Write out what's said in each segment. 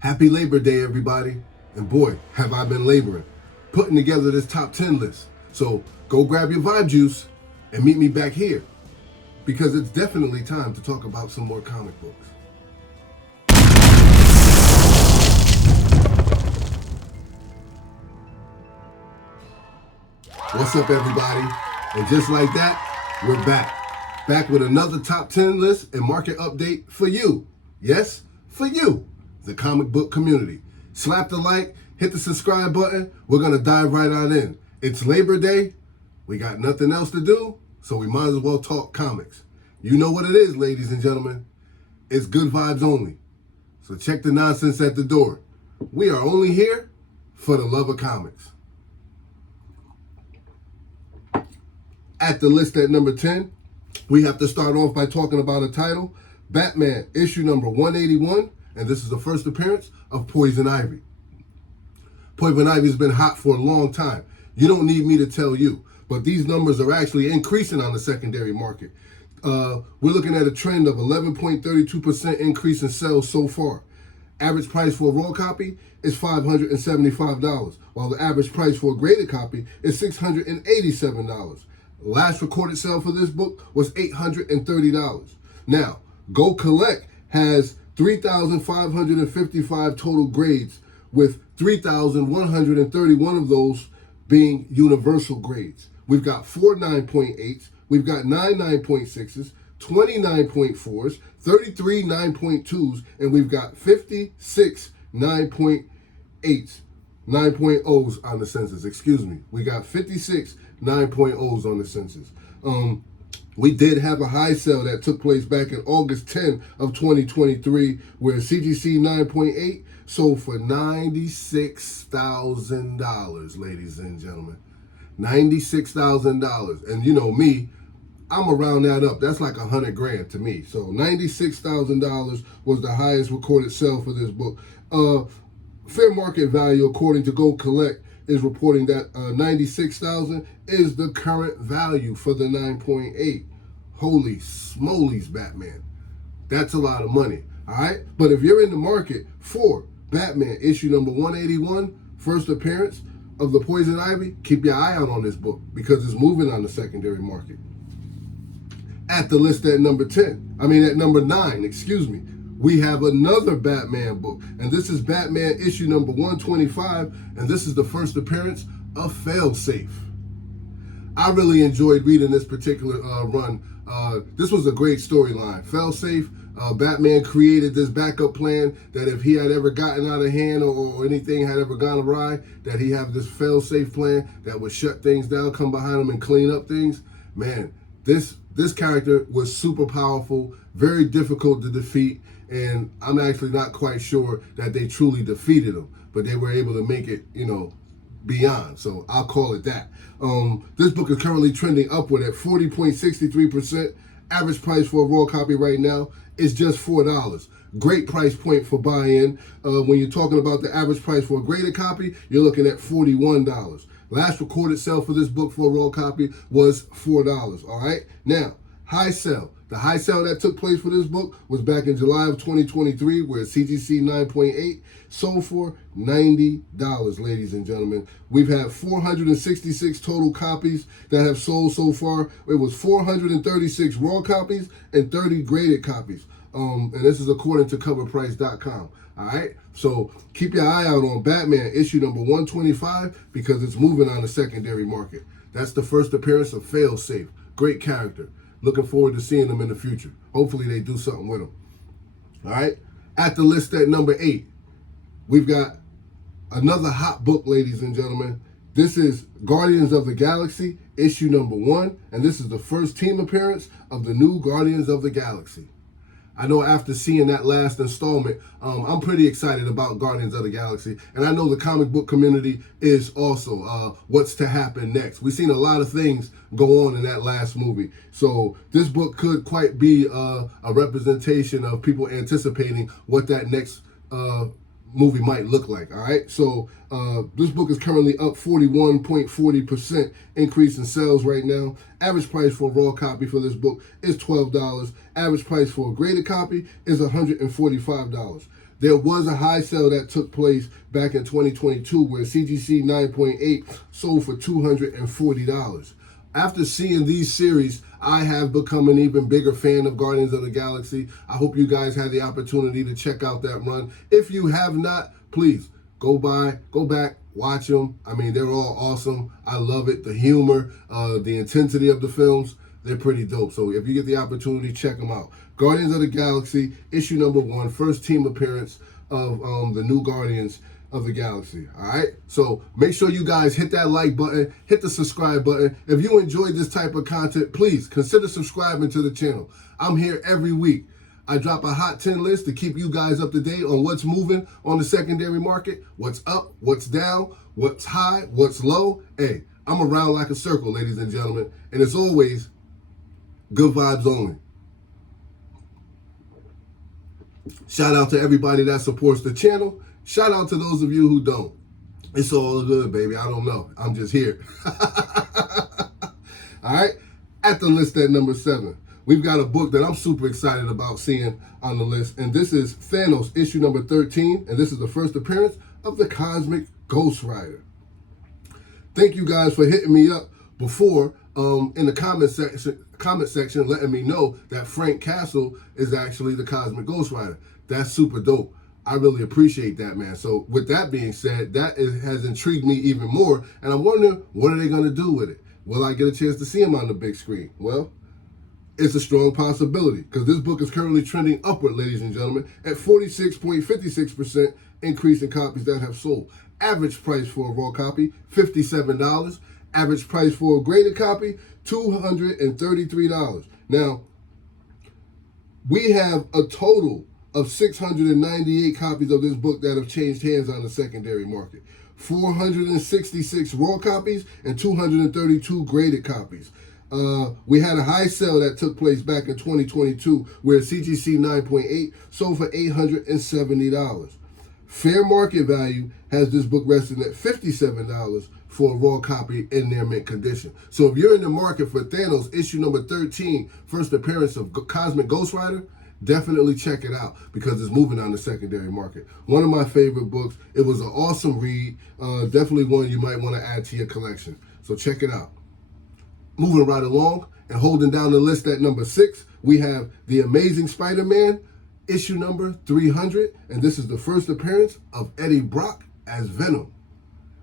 Happy Labor Day, everybody. And boy, have I been laboring, putting together this top 10 list. So go grab your vibe juice and meet me back here, because it's definitely time to talk about some more comic books. What's up, everybody? And just like that, we're back. Back with another top 10 list and market update for you. Yes, for you, the comic book community. Slap the like, hit the subscribe button. We're going to dive right on in. It's Labor Day. We got nothing else to do, so we might as well talk comics. You know what it is, ladies and gentlemen. It's good vibes only. So check the nonsense at the door. We are only here for the love of comics. At the list at number 10, we have to start off by talking about a title, Batman, issue number 181, and this is the first appearance of Poison Ivy. Poison Ivy's been hot for a long time. You don't need me to tell you, but these numbers are actually increasing on the secondary market. We're looking at a trend of 11.32% increase in sales so far. Average price for a raw copy is $575, while the average price for a graded copy is $687. Last recorded sale for this book was $830. Now, Go Collect has 3,555 total grades, with 3,131 of those being universal grades. We've got 4 9.8s, we've got 9 9.6s, 20 9.4s, 33 9.2s, and we've got 56 9.8s. 9.0s on the census, excuse me. We got 56 9.0s on the census. We did have a high sale that took place back in August 10 of 2023, where CGC 9.8 sold for $96,000, ladies and gentlemen. $96,000. And you know me, I'm gonna round that up. That's like $100,000 to me. So $96,000 was the highest recorded sale for this book. Fair market value, according to Go Collect, is reporting that $96,000 is the current value for the 9.8. Holy smolies, Batman. That's a lot of money, all right? But if you're in the market for Batman issue number 181, first appearance of the Poison Ivy, keep your eye out on this book, because it's moving on the secondary market. At the list at number 9, excuse me, we have another Batman book, and this is Batman issue number 125, and this is the first appearance of Failsafe. I really enjoyed reading this particular run. This was a great storyline. Failsafe, Batman created this backup plan that if he had ever gotten out of hand or anything had ever gone awry, that he have this fail-safe plan that would shut things down, come behind him and clean up things. Man, this character was super powerful, very difficult to defeat, and I'm actually not quite sure that they truly defeated him, but they were able to make it, beyond. So I'll call it that. This book is currently trending upward at 40.63%. Average price for a raw copy right now is just $4. Great price point for buy-in. When you're talking about the average price for a graded copy, you're looking at $41. Last recorded sale for this book for a raw copy was $4. All right. Now, high sale. The high sale that took place for this book was back in July of 2023, where CGC 9.8 sold for $90, ladies and gentlemen. We've had 466 total copies that have sold so far. It was 436 raw copies and 30 graded copies. And this is according to coverprice.com. All right, so keep your eye out on Batman issue number 125, because it's moving on the secondary market. That's the first appearance of Failsafe. Great character. Looking forward to seeing them in the future. Hopefully they do something with them. All right, at the list at number 8, we've got another hot book, ladies and gentlemen. This is Guardians of the Galaxy issue number 1, and this is the first team appearance of the new Guardians of the Galaxy. I know after seeing that last installment, I'm pretty excited about Guardians of the Galaxy. And I know the comic book community is also. What's to happen next? We've seen a lot of things go on in that last movie. So this book could quite be a representation of people anticipating what that next movie might look like. All right. So this book is currently up 41.40% increase in sales right now. Average price for a raw copy for this book is $12. Average price for a graded copy is $145. There was a high sale that took place back in 2022 where CGC 9.8 sold for $240. After seeing these series, I have become an even bigger fan of Guardians of the Galaxy. I hope you guys had the opportunity to check out that run. If you have not, please go back, watch them. I mean, they're all awesome. I love it. The humor, the intensity of the films, they're pretty dope. So if you get the opportunity, check them out. Guardians of the Galaxy, issue number 1, first team appearance of the new Guardians of the Galaxy. All right, so make sure you guys hit that like button, hit the subscribe button. If you enjoyed this type of content, please consider subscribing to the channel. I'm here every week. I drop a hot 10 list to keep you guys up to date on what's moving on the secondary market, what's up, what's down, what's high, what's low. Hey, I'm around like a circle, ladies and gentlemen, and as always, good vibes only. Shout out to everybody that supports the channel. Shout out to those of you who don't. It's all good, baby. I don't know. I'm just here. All right. At the list at number 7, we've got a book that I'm super excited about seeing on the list. And this is Thanos, issue number 13. And this is the first appearance of the Cosmic Ghost Rider. Thank you guys for hitting me up before in the comment section letting me know that Frank Castle is actually the Cosmic Ghost Rider. That's super dope. I really appreciate that, man. So with that being said, has intrigued me even more. And I'm wondering, what are they going to do with it? Will I get a chance to see him on the big screen? Well, it's a strong possibility because this book is currently trending upward, ladies and gentlemen, at 46.56% increase in copies that have sold. Average price for a raw copy, $57. Average price for a graded copy, $233. Now, we have a total of 698 copies of this book that have changed hands on the secondary market. 466 raw copies and 232 graded copies. We had a high sale that took place back in 2022 where CGC 9.8 sold for $870. Fair market value has this book resting at $57 for a raw copy in their mint condition. So if you're in the market for Thanos, issue number 13, first appearance of Cosmic Ghost Rider, definitely check it out because it's moving on the secondary market. One of my favorite books. It was an awesome read. Definitely one you might want to add to your collection. So check it out. Moving right along and holding down the list at number 6, we have The Amazing Spider-Man, issue number 300. And this is the first appearance of Eddie Brock as Venom.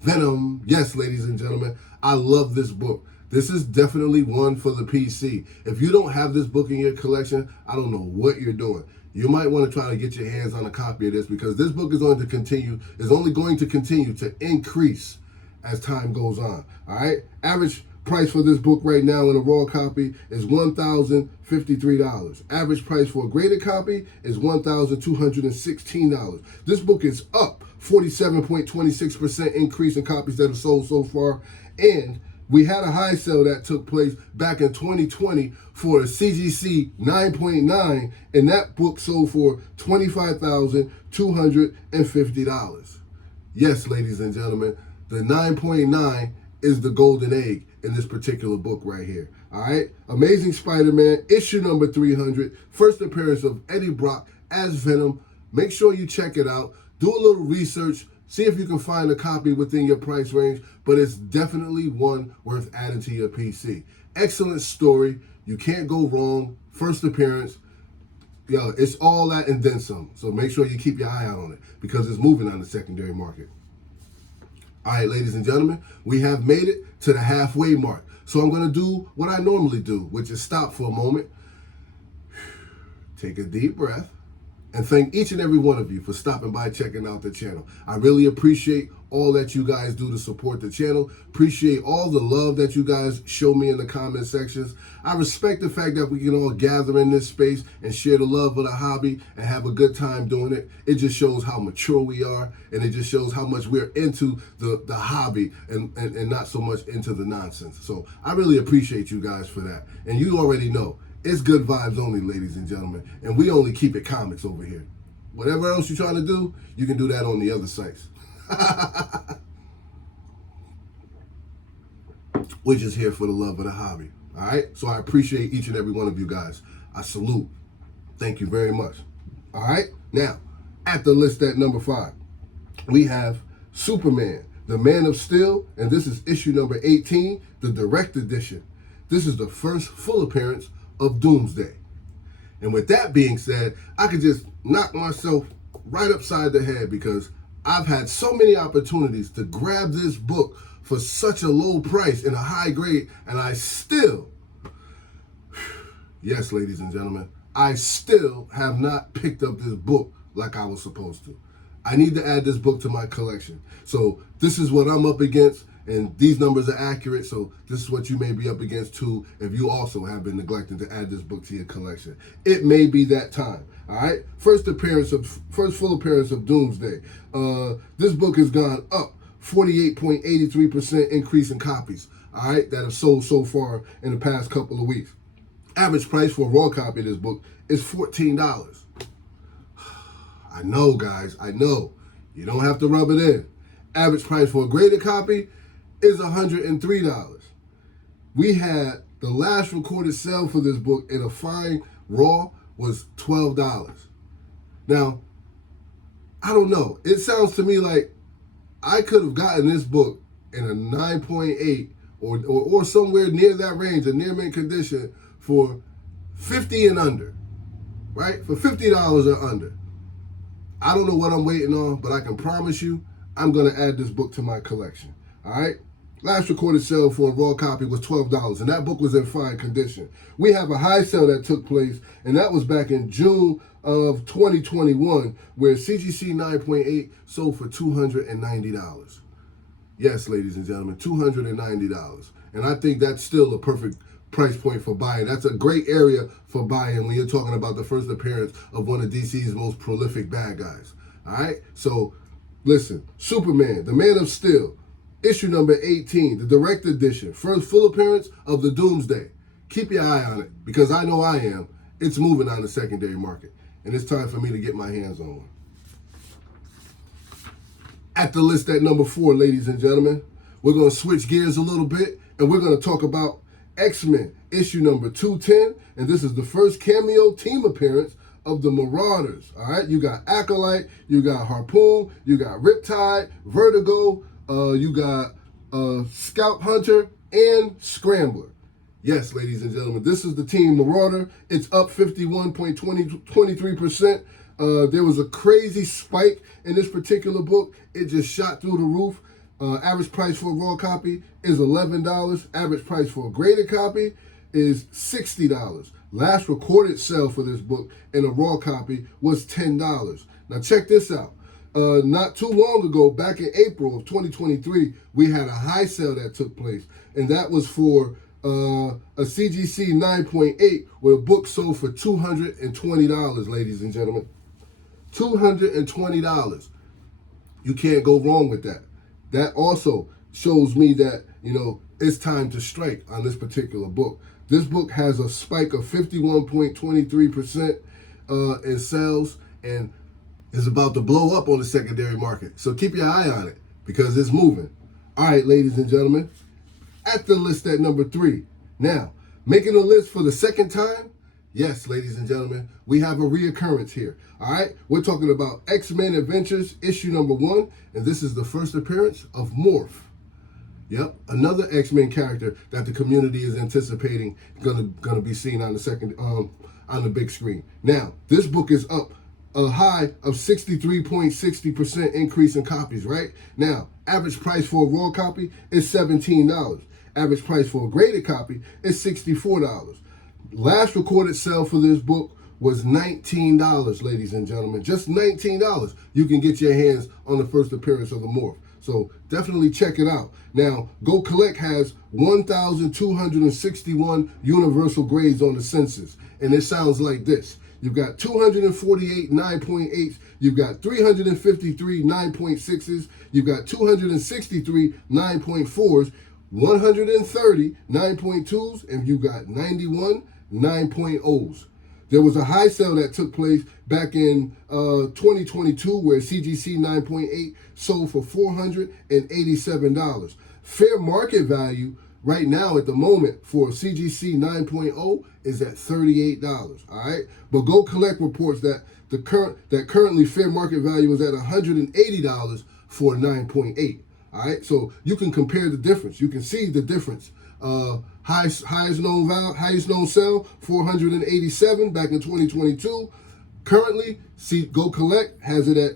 Venom, yes, ladies and gentlemen, I love this book. This is definitely one for the PC. If you don't have this book in your collection, I don't know what you're doing. You might want to try to get your hands on a copy of this because this book is only going to continue to increase as time goes on. All right? Average price for this book right now in a raw copy is $1,053. Average price for a graded copy is $1,216. This book is up 47.26% increase in copies that have sold so far, and we had a high sale that took place back in 2020 for a CGC 9.9, and that book sold for $25,250. Yes, ladies and gentlemen, the 9.9 is the golden egg in this particular book right here. All right? Amazing Spider-Man, issue number 300, first appearance of Eddie Brock as Venom. Make sure you check it out. Do a little research. See if you can find a copy within your price range, but it's definitely one worth adding to your PC. Excellent story. You can't go wrong. First appearance. Yo, it's all that and then some. So make sure you keep your eye out on it because it's moving on the secondary market. All right, ladies and gentlemen, we have made it to the halfway mark. So I'm going to do what I normally do, which is stop for a moment, take a deep breath, and thank each and every one of you for stopping by, checking out the channel. I really appreciate all that you guys do to support the channel. Appreciate all the love that you guys show me in the comment sections. I respect the fact that we can all gather in this space and share the love of the hobby and have a good time doing it. It just shows how mature we are, and it just shows how much we're into the hobby and not so much into the nonsense. So I really appreciate you guys for that. And you already know, it's good vibes only, ladies and gentlemen. And we only keep it comics over here. Whatever else you're trying to do, you can do that on the other sites. We're just here for the love of the hobby. All right? So I appreciate each and every one of you guys. I salute. Thank you very much. All right? Now, At the list at number 5, we have Superman, the Man of Steel, and this is issue number 18, the direct edition. This is the first full appearance of Doomsday. And with that being said, I could just knock myself right upside the head because I've had so many opportunities to grab this book for such a low price in a high grade, and I still, yes, ladies and gentlemen, I still have not picked up this book like I was supposed to. I need to add this book to my collection. So this is what I'm up against, and these numbers are accurate, so this is what you may be up against too if you also have been neglecting to add this book to your collection. It may be that time, all right? First full appearance of Doomsday. This book has gone up 48.83% increase in copies, all right, that have sold so far in the past couple of weeks. Average price for a raw copy of this book is $14. I know, guys, I know. You don't have to rub it in. Average price for a graded copy is $103. We had the last recorded sale for this book in a fine raw was $12. Now, I don't know. It sounds to me like I could have gotten this book in a 9.8 or somewhere near that range, a near mint condition, for $50 and under, right? For $50 or under. I don't know what I'm waiting on, but I can promise you I'm going to add this book to my collection, all right? Last recorded sale for a raw copy was $12, and that book was in fine condition. We have a high sale that took place, and that was back in June of 2021, where CGC 9.8 sold for $290. Yes, ladies and gentlemen, $290. And I think that's still a perfect price point for buying. That's a great area for buying when you're talking about the first appearance of one of DC's most prolific bad guys. All right? So, listen, Superman, the Man of Steel, issue number 18, the direct edition, first full appearance of the Doomsday. Keep your eye on it, because I know I am. It's moving on the secondary market, and it's time for me to get my hands on one. At the list at number 4, ladies and gentlemen, we're going to switch gears a little bit, and we're going to talk about X-Men, issue number 210, and this is the first cameo team appearance of the Marauders, all right? You got Acolyte, you got Harpoon, you got Riptide, Vertigo, you got Scout Hunter, and Scrambler. Yes, ladies and gentlemen, this is the team Marauder. It's up 51.23%. There was a crazy spike in this particular book. It just shot through the roof. Average price for a raw copy is $11. Average price for a graded copy is $60. Last recorded sale for this book in a raw copy was $10. Now check this out. Not too long ago, back in April of 2023, we had a high sale that took place, and that was for a CGC 9.8, where a book sold for $220, ladies and gentlemen. $220. You can't go wrong with that. That also shows me that, you know, it's time to strike on this particular book. This book has a spike of 51.23% in sales and is about to blow up on the secondary market. So keep your eye on it because it's moving. All right, ladies and gentlemen, at the list at number 3. Now, making the list for the second time, yes, ladies and gentlemen, we have a reoccurrence here. All right, we're talking about X-Men Adventures, issue number 1, and this is the first appearance of Morph. Yep, another X-Men character that the community is anticipating gonna be seen on the big screen. Now, this book is up a high of 63.60% increase in copies, right? Now, average price for a raw copy is $17. Average price for a graded copy is $64. Last recorded sale for this book was $19, ladies and gentlemen. Just $19. You can get your hands on the first appearance of the Morph. So definitely check it out. Now, Go Collect has 1,261 universal grades on the census, and it sounds like this. You've got 248 9.8s, you've got 353 9.6s, you've got 263 9.4s, 130 9.2s, and you've got 91 9.0s. There was a high sale that took place back in 2022 where CGC 9.8 sold for $487. Fair market value right now at the moment for CGC 9.0 is at $38, all right? But Go Collect reports that that currently fair market value is at $180 for 9.8. All right, so you can compare the difference. You can see the difference. Highest known sell 487 back in 2022. Currently, Go Collect has it at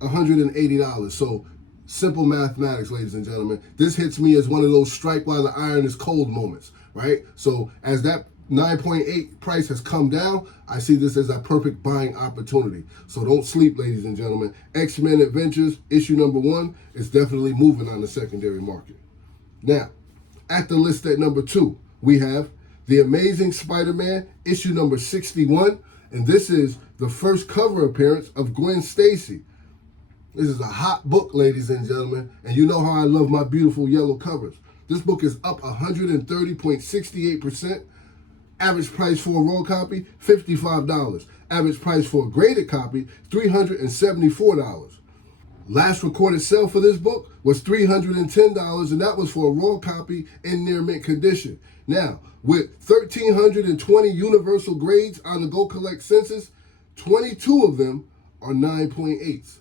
$180. So simple mathematics, ladies and gentlemen. This hits me as one of those strike while the iron is cold moments, right? So as that 9.8 price has come down, I see this as a perfect buying opportunity. So don't sleep, ladies and gentlemen. X-Men Adventures, issue number 1, is definitely moving on the secondary market. Now, at the list at number 2, we have The Amazing Spider-Man, issue number 61. And this is the first cover appearance of Gwen Stacy. This is a hot book, ladies and gentlemen. And you know how I love my beautiful yellow covers. This book is up 130.68%. Average price for a raw copy, $55. Average price for a graded copy, $374. Last recorded sale for this book was $310, and that was for a raw copy in near mint condition. Now, with 1,320 universal grades on the Go Collect census, 22 of them are 9.8s.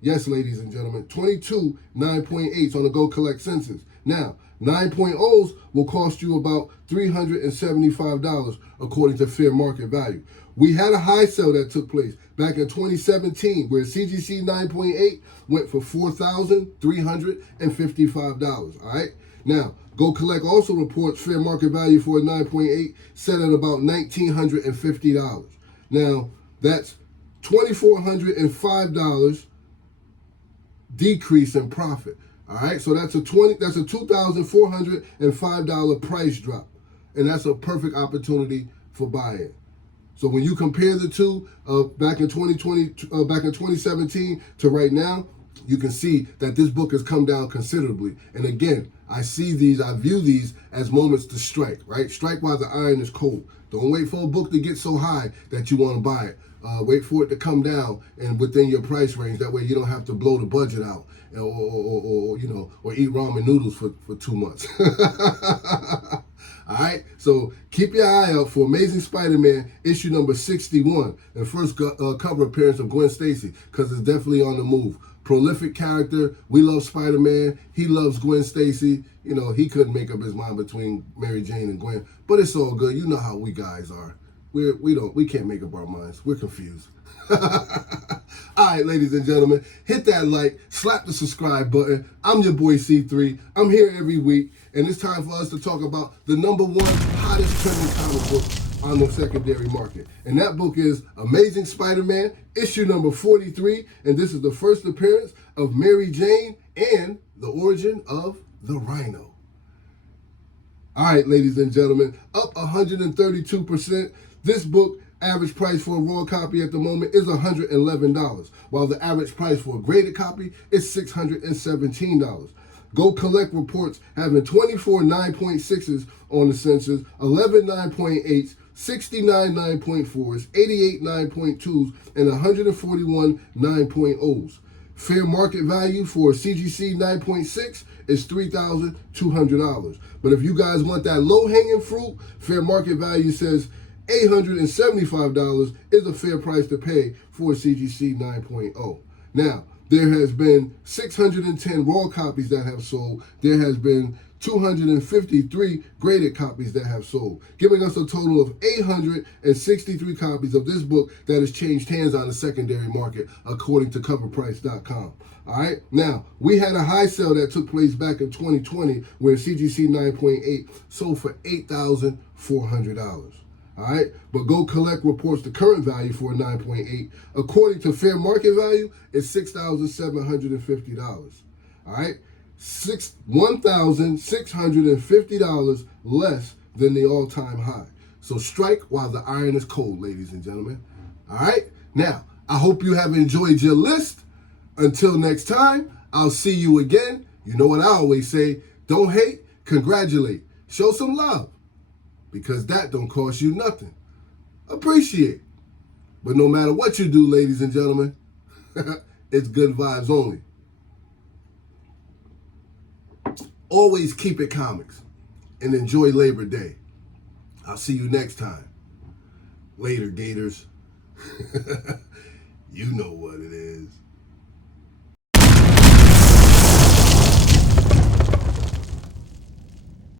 Yes, ladies and gentlemen, 22 9.8s on the Go Collect census. Now, 9.0s will cost you about $375 according to fair market value. We had a high sale that took place back in 2017 where CGC 9.8 went for $4,355, all right? Now, Go Collect also reports fair market value for a 9.8 set at about $1,950. Now, that's $2,405 decrease in profit. All right, so that's a $2,405 price drop, and that's a perfect opportunity for buying. So when you compare the two back in 2017 to right now, you can see that this book has come down considerably. And again, I view these as moments to strike, right? Strike while the iron is cold. Don't wait for a book to get so high that you want to buy it. Wait for it to come down and within your price range. That way you don't have to blow the budget out or eat ramen noodles for 2 months. All right, so keep your eye out for Amazing Spider-Man issue number 61, the first cover appearance of Gwen Stacy, because it's definitely on the move. Prolific character. We love Spider-Man. He loves Gwen Stacy. You know, he couldn't make up his mind between Mary Jane and Gwen, but it's all good. You know how we guys are. We can't make up our minds. We're confused. All right, ladies and gentlemen, hit that like, slap the subscribe button. I'm your boy C3. I'm here every week, and it's time for us to talk about the number 1 hottest trending comic book on the secondary market. And that book is Amazing Spider-Man, issue number 43, and this is the first appearance of Mary Jane and the origin of the Rhino. All right, ladies and gentlemen, up 132%. This book, average price for a raw copy at the moment is $111, while the average price for a graded copy is $617. Go Collect reports having 24 9.6s on the census, 11 9.8s, 69 9.4s, 88 9.2s, and 141 9.0s. Fair market value for CGC 9.6 is $3,200. But if you guys want that low-hanging fruit, fair market value says $875 is a fair price to pay for a CGC 9.0. Now, there has been 610 raw copies that have sold. There has been 253 graded copies that have sold, giving us a total of 863 copies of this book that has changed hands on the secondary market, according to CoverPrice.com. All right, now, we had a high sale that took place back in 2020 where CGC 9.8 sold for $8,400. All right, but Go Collect reports the current value for a 9.8. According to fair market value, it's $6,750. All right, $1,650 less than the all-time high. So strike while the iron is cold, ladies and gentlemen. All right, now, I hope you have enjoyed your list. Until next time, I'll see you again. You know what I always say, don't hate, congratulate. Show some love. Because that don't cost you nothing. Appreciate. But no matter what you do, ladies and gentlemen, it's good vibes only. Always keep it comics and enjoy Labor Day. I'll see you next time. Later, Gators. You know what it is.